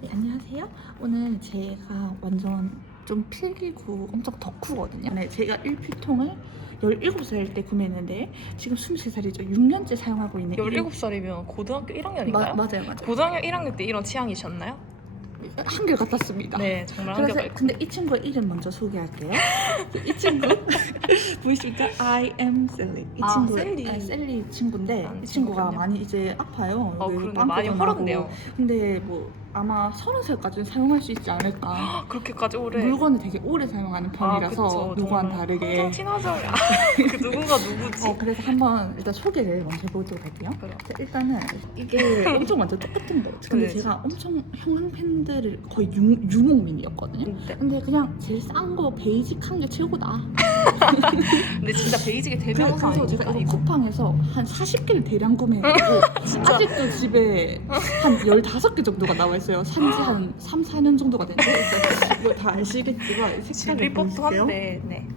네, 안녕하세요. 오늘 제가 완전 좀 필기구 엄청 덕후거든요. 네, 제가 1필통을 17살 때 구매했는데 지금 23살이죠. 6년째 사용하고 있는 17살이면 고등학교 1학년인가요? 마, 맞아요, 맞아요. 고등학교 1학년 때 이런 취향이셨나요? 한결 같았습니다. 네, 정말 한결 근데 이 친구의 이름 먼저 소개할게요. 이 친구 보이십니까? I am Sally. 이 아, 친구 셀리. 아, 셀리 친구인데 아, 이 친구가 친구군요. 많이 이제 아파요. 어, 그런데 많이. 헐었네요. 근데 뭐 아마 서른 살까지는 사용할 수 있지 않을까. 그렇게까지 오래 물건을 되게 오래 사용하는 편이라서 아. 누구와는 정말 다르게. 친하죠. 그 누군가 누구지? 어, 그래서 한번 일단 소개를 먼저 해보도록 할게요. 그래요. 자, 일단은 이게 엄청 완전 똑같은 거. 근데 네, 제가 엄청 형광 펜들을 거의 유, 유목민이었거든요. 근데, 근데 그냥 제일 싼 거 베이직한 게 최고다. 근데 진짜 베이직의 그래서 대명사 제가 아닙니까? 이거 이거 쿠팡에서 한 40개를 대량 구매했고 아직도 집에 한 15개 정도가 나와 있어요. 산지 한 3, 4년 정도가 됐는데 이거 다 아시겠지만 이 색깔을. 한데 네.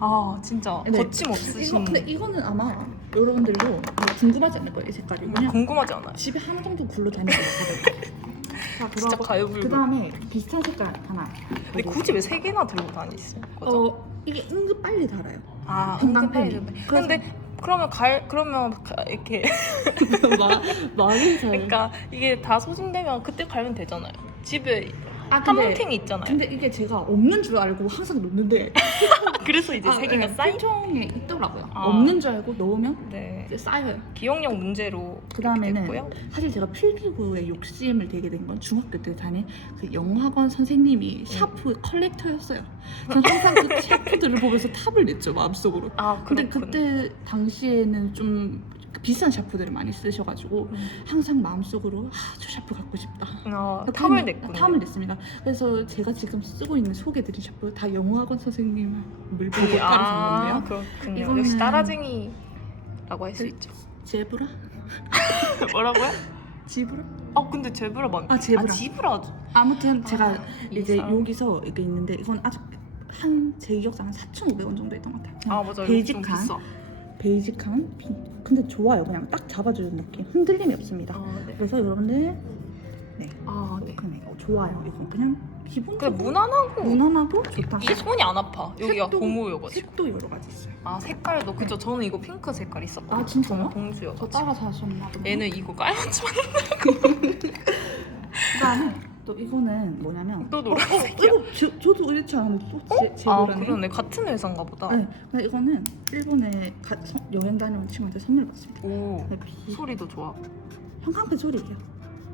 아 진짜 네. 거침없으신 이거, 근데 이거는 아마 여러분들도 뭐 궁금하지 않을 거예요 이 색깔이 궁금하지 않아요? 집에 하나 정도 굴러 다니는 거거든요 자 진짜 그러고 가요불고 그 다음에 비슷한 색깔 하나 근데 굳이 왜 세 개나 들고 다니시는 거죠? 어 이게 은근 빨리 달아요 아. 은근히. 그래서- 근데 그러면 갈 그러면 가- 이렇게 마, 말이 잘 그러니까 이게 다 소진되면 그때 갈면 되잖아요. 집에 아, 근데, 한문탱이 있잖아요. 근데 이게 제가 없는 줄 알고 항상 놓는데 그래서 이제 세 개가 쌓이. 필통에 있더라고요 아. 없는 줄 알고 넣으면 네. 이제 쌓여요 기억력 문제로 그 다음에는 됐고요. 사실 제가 필기구에 욕심을 되게 된 건 중학교 때 다닌 그 영어학원 선생님이 샤프 컬렉터였어요. 전 항상 그 샤프들을 보면서 탑을 냈죠 마음속으로. 아 근데 그렇군. 그때 당시에는 좀 비싼 샤프들을 많이 쓰셔가지고 음. 항상 마음속으로 아, 저 샤프 갖고 싶다. 아, 그 탐을 냈군요. 탐을 냈습니다. 그래서 제가 지금 쓰고 있는 소개드린 샤프 다 영어학원 선생님을 보고 이게- 따로 산아 건데요. 그렇군요. 이거는- 역시 따라쟁이라고 할수 그- 있죠. 제브라? 뭐라고요? 지브라? 아 근데 제브라 맞. 아, 제브라. 아 지브라. 아무튼 제가 아, 이제 이상. 여기서 이게 있는데 이건 아직 한 제 기억상 한 4,500원 정도 했던 것 같아요. 아 맞아. 좀 베이직한 비싸. 베이직한 비- 근데 좋아요. 그냥 딱 잡아주는 느낌. 흔들림이 없습니다. 아 네. 그래서 여러분들 아 네. 그냥 어, 좋아요. 이건 그냥 그 기본적으로 무난하고 무난하고 좋다. 이 손이 안 아파. 여기가 색도- 고무여가지고. 색도 여러 가지 있어요. 아 색깔도 그죠. 저는 이거 핑크 색깔 있었거든요. 아, 진짜요? 저 따라 사셨나 보네. 얘는 이거 깔맞지만 그다음에 또 이거는 뭐냐면 또 어, 노란색이야. 이거 저, 저도 이렇지 않은데 또 제, 제아 거라네. 그러네 같은 회사인가 보다. 네, 근데 이거는 일본에 가, 서- 여행 다니는 친구한테 선물 받습니다. 오 네, 비- 소리도 좋아. 형광펜 소리예요.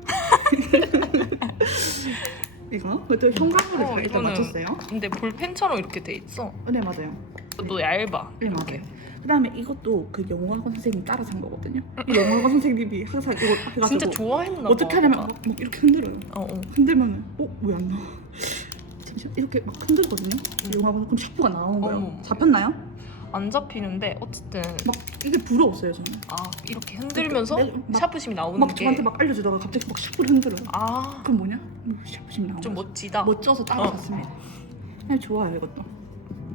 이거? 그것도 형광으로 어, 이거는- 맞췄어요. 근데 볼펜처럼 이렇게 돼 있어. 어, 네 맞아요. 또 얇아. 네 이렇게. 맞아요. 그다음에 이것도 그 영어학원 선생님 따라 산 거거든요. 이 영어학원 선생님이 항상 이거 해가지고 진짜 좋아했나 봐. 어떻게 하냐면 막, 막 이렇게 흔들어요. 어, 어. 흔들면 어왜 안 나와? 잠시만 이렇게 막 흔들거든요. 영어학원 그럼 샤프가 나오는 거예요. 어머. 잡혔나요? 안 잡히는데 어쨌든 막 이게 부러웠어요 저는. 아 이렇게 흔들면서 네, 막- 샤프심이 나오는 막 게. 저한테 막 알려주다가 갑자기 막 샤프를 흔들어요. 아, 그럼 뭐냐? 뭐 샤프심 나오는 좀 거죠. 멋지다. 멋져서 따라 어. 그냥 좋아요 이것도.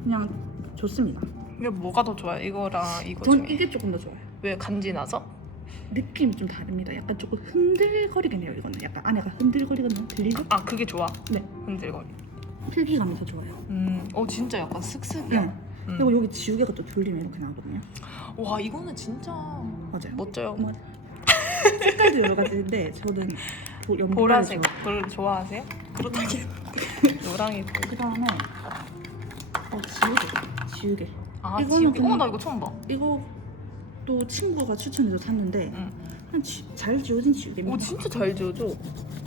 그냥 좋습니다. 이게 뭐가 더 좋아요? 이거랑 이거 전 중에 이게 조금 더 좋아요. 왜 간지 나서? 느낌이 좀 다릅니다. 약간 조금 흔들거리긴 해요 이거는. 약간 안에가 흔들거리거든요. 들리죠? 아 그게 좋아. 네. 흔들거리. 필기감이 더 좋아요. 음, 어 진짜 약간 슥슥이야. 네. 음. 그리고 여기 지우개가 또 돌리면 이렇게 나오거든요. 와 이거는 진짜 맞아요. 멋져요. 뭐, 색깔도 여러 가지인데 저는 보, 연보라를 보라색 좋아해요. 그걸 좋아하세요? 그렇다기 노랑이 그 다음에 어 지우개. 지우개. 아 이거는 지우개 그냥- 어나 이거 처음 봐. 이거 또 친구가 추천해서 샀는데 응. 그냥 지, 잘 지워진 지우개입니다. 오 진짜 잘 지워져.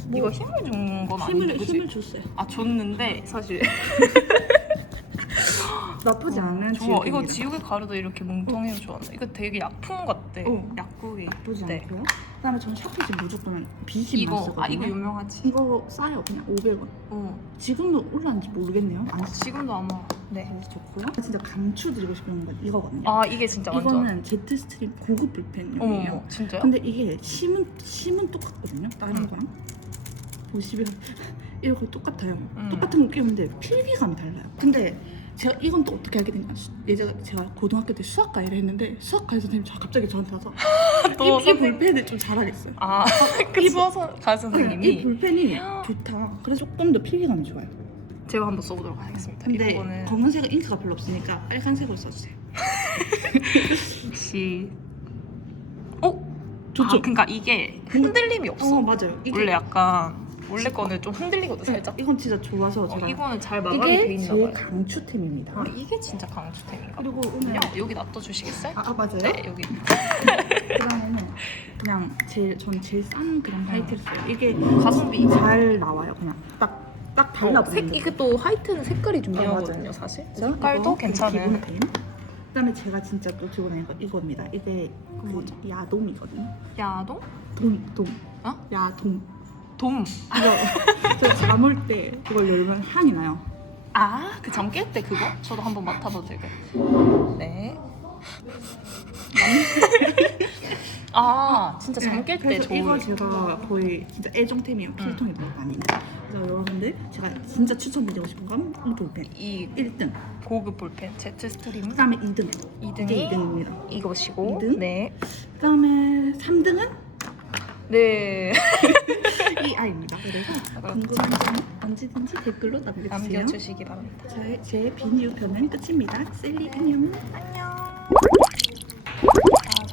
뭐, 이거 힘을 주는 건 힘을 아닌데 그치? 힘을 줬어요. 아 줬는데 사실 나쁘지 않은 좋아. 지우개. 이거 지우개 가루도 이렇게 뭉텅해서 좋아한다. 이거 되게 약품 같대. 어. 약국이. 나쁘지 네. 않고요. 그다음에 저는 샤프지 무조건 이거 쓰거든요. 아 이거 유명하지. 이거 싸요 그냥 500원. 어. 지금은 올랐는지 모르겠네요. 안 쓰. 지금도 아마. 네. 그래서 좋고요. 진짜 강추드리고 싶은 건 이거거든요. 아 이게 진짜 완전. 이거는 제트 스트림 고급 불펜용이에요. 어머 어머 진짜요? 근데 이게 심은 심은 똑같거든요. 다른 응. 거랑 보시면 이거 똑같아요. 음. 똑같은 거 끼우는데 필기감이 달라요. 근데 제가 이건 또 어떻게 알게 됐냐? 수- 예전에 제가 고등학교 때 수학과 일을 했는데 수학과 선생님 저 갑자기 저한테 와서 또 이, 이 선생님- 볼펜을 좀 잘하겠어요. 아, 그 수어서 가수 이 선생님이 볼펜이 좋다. 그래서 조금 더 필기감이 좋아요. 제가 한번 써보도록 하겠습니다. 근데 이거는 검은색은 잉크가 별로 없으니까 빨간색으로 써주세요. 혹시 어? 좋죠? 아, 그러니까 이게 흔들림이 없어. 어 맞아요. 이게 원래 약간 원래 거는 좀 흔들리거든 살짝. 이건 진짜 좋아서 어, 제가 이거는 잘 마감이 돼 이게 있나 제 봐요. 강추템입니다. 아, 이게 진짜 강추템인가? 그리고 오늘 야, 여기 놔둬 주시겠어요? 아, 아 맞아요. 네, 여기. 그다음에는 그냥 제일 전 제일 싼 그런 화이트를 써요. 이게 가성비. 잘 나와요. 그냥 딱딱 달라붙는. 색, 이게 또 화이트는 색깔이 중요하거든요, 맞아요. 사실. 색깔도 괜찮은. 그다음에 제가 진짜 또 들고 거 이겁니다. 이게 그 뭐죠? 야돔이거든요. 야동? 돔, 돔. 어? 야돔. 돔. 이거 저 잠올 때 그걸 열면 향이 나요. 아, 그 잠 깰 때 그거? 저도 한번 맡아봐도 되게. 네. 아, 진짜 잠 깰 때 그래서 이거 좋은. 제가 거의 진짜 애정템이에요. 필통이 너무 많이. 그래서 여러분들 제가 진짜 추천드리고 싶은 건이 볼펜. 이 1등. 고급 볼펜 제트 스트림 그다음에 2등. 2등이 이게 2등입니다. 이것이고. 이등? 네. 그다음에 3등은 네. 이 아이입니다. 그래서 그렇죠. 궁금한 점 언제든지 댓글로 남겨주세요. 남겨주시기 바랍니다. 제, 제 비니우 편은 끝입니다. 셀리 안녕. 안녕. 아,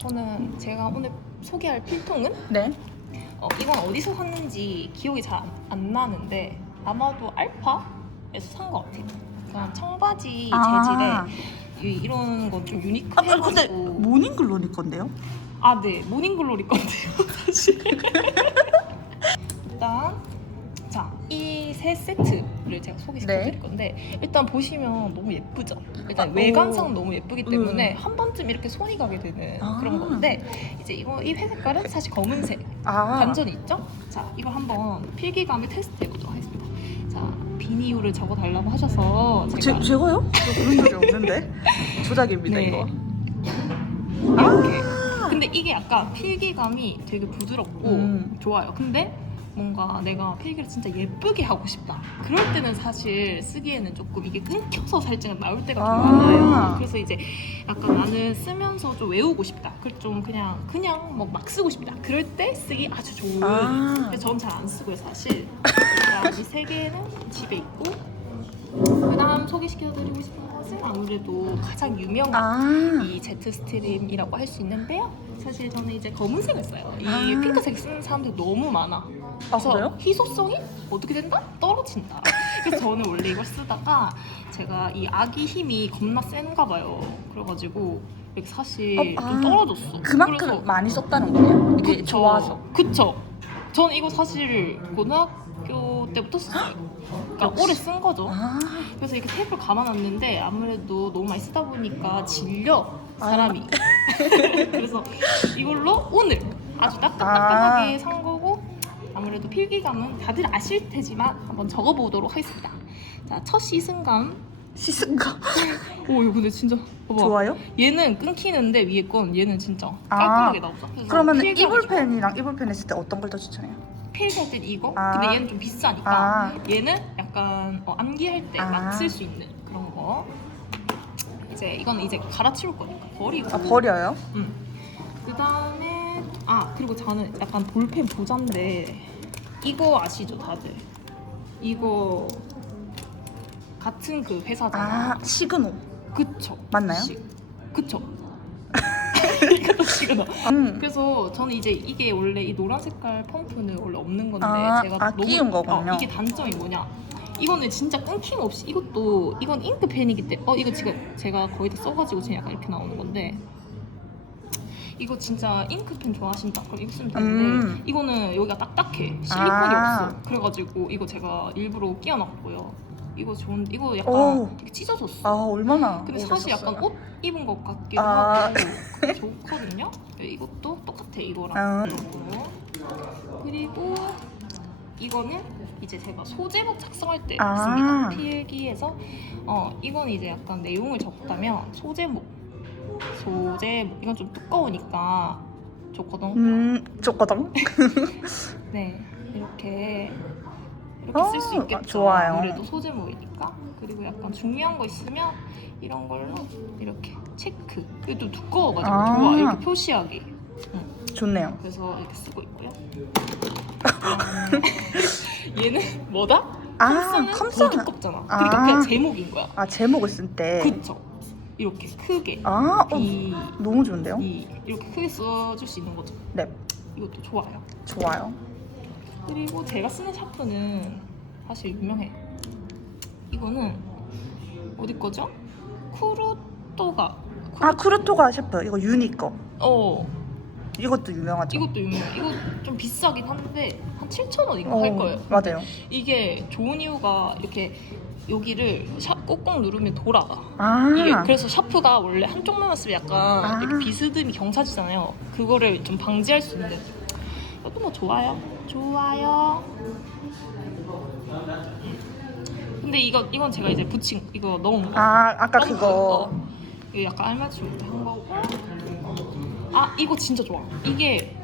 저는 제가 오늘 소개할 필통은 네. 어, 이건 어디서 샀는지 기억이 잘 안 나는데 아마도 알파에서 산 것 같아요. 그냥 청바지 아. 재질에 이, 이런 건 좀 아, 근데 유니크해가지고 모닝글로리 건데요? 아, 네. 모닝글로리 건데요, 사실. 일단 자, 이 세 세트를 제가 소개시켜 드릴 네. 건데 일단 보시면 너무 예쁘죠? 일단 아, 외관상 오. 너무 예쁘기 때문에 음. 한 번쯤 이렇게 손이 가게 되는 아. 그런 건데 이제 이거 이 회 색깔은 사실 검은색 아. 반전이 있죠? 자, 이걸 한번 필기감을 테스트 해보도록 하겠습니다. 자, 비니우를 적어 달라고 하셔서 제가 제, 제가요? 저 그런 적이 없는데. 조작입니다, 네. 이거. 이렇게 아. 근데 이게 약간 필기감이 되게 부드럽고 음. 좋아요. 근데 뭔가 내가 필기를 진짜 예쁘게 하고 싶다. 그럴 때는 사실 쓰기에는 조금 이게 끊겨서 살짝 나올 때가 좀 아. 많아요. 그래서 이제 약간 나는 쓰면서 좀 외우고 싶다. 그좀 그냥 그냥 뭐 막 쓰고 싶다. 그럴 때 쓰기 아주 좋은. 아. 근데 저는 잘 안 쓰고요, 사실. 일단 이세 개는 집에 있고. 그다음 소개시켜 드리고 싶은 것은 아무래도 가장 유명한 아. 이 제트 스트림이라고 할 수 있는데요. 사실 저는 이제 검은색을 써요. 이 아. 핑크색 쓰는 사람들 너무 많아. 아, 그래서 그래요? 희소성이 어떻게 된다? 떨어진다. 그래서 저는 원래 이걸 쓰다가 제가 이 아기 힘이 겁나 센가 봐요. 그래가지고 이게 사실 어, 좀 아. 떨어졌어. 그만큼 그래서 많이 썼다는 거예요? 이게 그쵸. 좋아서. 그쵸. 전 이거 사실 고등학교 때부터 썼어요. 그러니까 역시. 오래 쓴 거죠. 아. 그래서 이렇게 테이프를 감아놨는데 아무래도 너무 많이 쓰다 보니까 질려 사람이 그래서 이걸로 오늘 아주 따끈따끈하게 산 거고 아무래도 필기감은 다들 아실 테지만 한번 적어보도록 하겠습니다 자 첫 시승감 시승가. 오 이거 근데 진짜 봐봐 좋아요? 얘는 끊기는데 위에 건 얘는 진짜 아. 깔끔하게 나오죠 그래서 그러면 이불펜이랑 이불펜 했을 때 어떤 걸 더 추천해요? 필기할 땐 이거 아. 근데 얘는 좀 비싸니까 아. 얘는 약간 어, 암기할 때 막 아. 쓸 수 있는 그런 거 이제 이건 이제 갈아치울 거니까 버리고 아, 버려요? 응. 그 다음에 아 그리고 저는 약간 볼펜 보자인데 이거 아시죠 다들 이거 같은 그 회사잖아 아, 시그노. 그쵸 맞나요? 시- 그쵸 이것도 시그널 음. 그래서 저는 이제 이게 원래 이 노란 색깔 펌프는 원래 없는 건데 아, 제가 아, 끼운 거군요. 어, 이게 단점이 뭐냐? 이거는 진짜 끊김없이 이것도 이건 잉크 펜이기 때문에 어 이거 지금 제가 거의 다 써가지고 지금 약간 이렇게 나오는 건데 이거 진짜 잉크펜 좋아하신다 그럼 이거 쓰면 되는데 음. 이거는 여기가 딱딱해 실리콘이 아. 없어 그래가지고 이거 제가 일부러 끼워놨고요 이거 좋은 이거 약간 오. 되게 찢어졌어 아, 얼마나. 근데 오래 사실 썼어요? 약간 옷 입은 것 같기도 아. 하고 그게 좋거든요. 네, 이것도 똑같아 이거랑. 아. 그리고 이거는 이제 제가 소제목 작성할 때 아. 씁니다. 필기에서 어 이건 이제 약간 내용을 적다면 소제목 소제목 이건 좀 두꺼우니까 좋거든. 음, 좋거든. 네 이렇게 이렇게 쓸 수 어, 있겠죠. 좋아요. 아무래도 소제목이니까. 그리고 약간 중요한 거 있으면 이런 걸로 이렇게 체크. 이것도 두꺼워가지고 아. 좋아. 이렇게 표시하기. 좋네요. 그래서 이렇게 쓰고 있고요. 그다음에 얘는 뭐다? 아, 컴스. 더 두껍잖아. 아. 그러니까 그냥 제목인 거야. 아 제목을 쓸 때. 그쵸? 이렇게 크게 아, 어, 이, 너무 좋은데요? 이 이렇게 크게 써줄 수 있는 거죠. 네, 이것도 좋아요. 좋아요. 그리고 제가 쓰는 샤프는 사실 유명해. 이거는 어디 거죠? 쿠루토가. 아 쿠르토가 셰프 이거 유니 거. 어, 이것도 유명하죠. 이것도 유명해. 이거 좀 비싸긴 한데 한 7천 원인가 어, 할 거예요. 맞아요. 이게 좋은 이유가 이렇게 여기를 샤, 꼭꼭 누르면 돌아가. 아, 이게 그래서 샤프가 원래 한쪽만 쓰면 약간 아. 이렇게 비스듬히 경사지잖아요. 그거를 좀 방지할 수 있는. 이것도 뭐 좋아요. 좋아요. 근데 이거 이건 제가 이제 붙인 이거 넣은 거. 아 아까 그거. 이거 약간 알맞춤 한 거고. 아 이거 진짜 좋아. 이게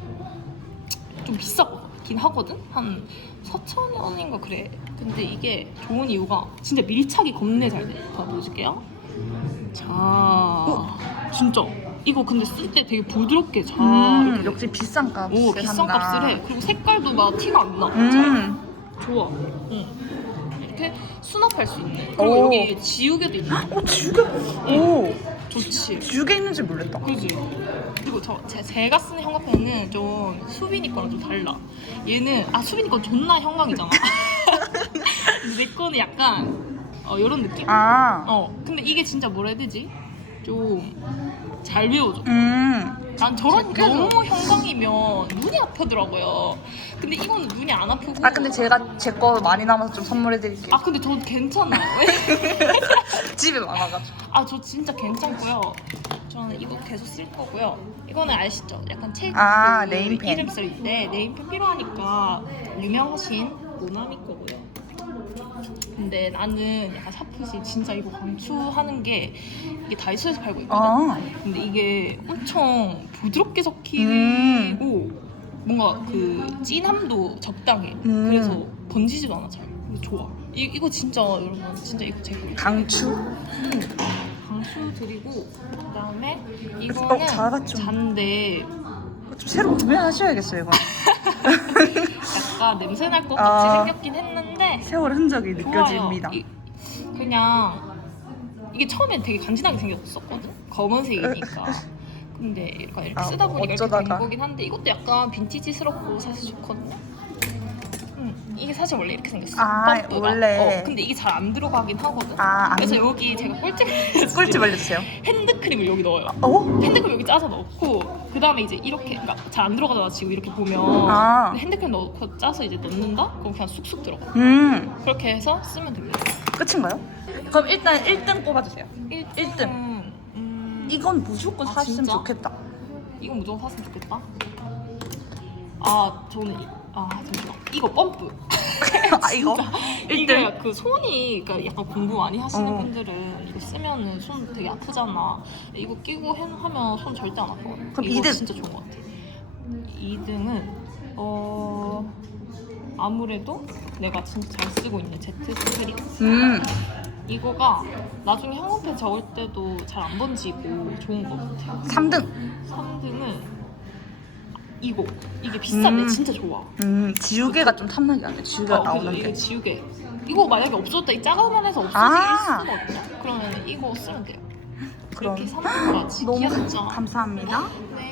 좀 비싸 긴 하거든. 한 4천 원인가 그래. 근데 이게 좋은 이유가 진짜 밀착이 겁내 잘 돼. 자 보여줄게요. 자, 진짜 이거 근데 쓸 때 되게 부드럽게 잘. 음, 이렇게 역시 비싼 값을 오 비싼. 값을 해. 그리고 색깔도 막 티가 안 나. 음, 좋아. 응. 이렇게 수납할 수 있네. 그리고 오. 여기 지우개도 있네. 어 지우개. 오, 좋지. 지우개 있는지 몰랐다. 그지? 그리고 저 제, 제가 쓰는 형광펜은 좀 수빈이 거랑 좀 달라. 얘는 아 수빈이 건 존나 형광이잖아. 근데 내 거는 약간 어 이런 느낌? 아, 어 근데 이게 진짜 뭐라 해야 되지? 좀잘 외워져. 음, 난 저런 그래서- 너무 형광이면 눈이 아프더라고요. 근데 이거는 눈이 안 아프고. 아 근데 제가 제 거 많이 남아서 좀 선물해 드릴게요. 아 근데 저 괜찮아요. 집에 많아가지고. 아 저 진짜 괜찮고요. 저는 이거 계속 쓸 거고요. 이거는 아시죠? 약간 책 아, 그 네임펜. 이름 쓸 때 네임펜 필요하니까 유명하신 모나미 거고요. 근데 나는 약간 샤프시 진짜 이거 강추하는 게 이게 다이소에서 팔고 있거든. 아, 근데 이게 엄청 부드럽게 섞이고 음. 뭔가 그 진함도 적당해. 음. 그래서 번지지도 않아 잘. 그래서 좋아. 이, 이거 진짜 여러분 진짜 이거 제 거예요. 강추. 강추 드리고 그다음에 어, 이거는 자가 좀- 잔데 좀 새로 구매하셔야겠어요 이거. 약간 냄새 날 것 같이 아. 생겼긴 했는데 세월 흔적이 느껴집니다. 이- 그냥 이게 처음엔 되게 간지나게 생겼었거든. 검은색이니까. 근데 약간 이렇게 아, 쓰다 보니까 이렇게 어쩌다가. 된 거긴 한데 이것도 약간 빈티지스럽고 사실 좋거든요. 음, 이게 사실 원래 이렇게 생겼어. 아, 펌프가. 원래. 어, 근데 이게 잘 안 들어가긴 하거든. 아, 안 그래서 여기 제가 꿀팁 꿀팁 알려주세요. 핸드크림을 여기 넣어요. 어? 핸드크림 여기 짜서 넣고 그 다음에 이제 이렇게 그러니까 잘 안 들어가잖아 지금 이렇게 보면 아. 근데 핸드크림 넣고 짜서 이제 넣는다? 그럼 그냥 쑥쑥 들어가 음, 그렇게 해서 쓰면 됩니다 끝인가요? 그럼 일단 1등 꼽아주세요. 1등 음, 이건 무조건 아, 사시면 진짜? 좋겠다. 이건 무조건 샀으면 좋겠다 아 저는 이- 아 잠시만 이거 펌프 아 이거? 이게 1등? 그 손이 그러니까 약간 공부 많이 하시는 어. 분들은 이거 쓰면은 손 되게 아프잖아 이거 끼고 해- 하면 손 절대 안 아파 그럼 이거 2등? 진짜 좋은 것 같아 2등은 어 아무래도 내가 진짜 잘 쓰고 있는 제트 스크린 음, 이거가 나중에 형광펜 적을 때도 잘 안 번지고 좋은 것 같아요 3등. 3등은 이거 이게 비싼데 음. 진짜 좋아 음, 지우개가 좀 탐나게 하네. 지우개가 어, 그래서 나오는데. 이거 지우개 이거 만약에 없었다 이 작은 해서 없어질 아. 수가 없죠 그러면 이거 쓰면 돼요 그럼. 이렇게 3등까지 너무 귀엽죠? 감사합니다. 네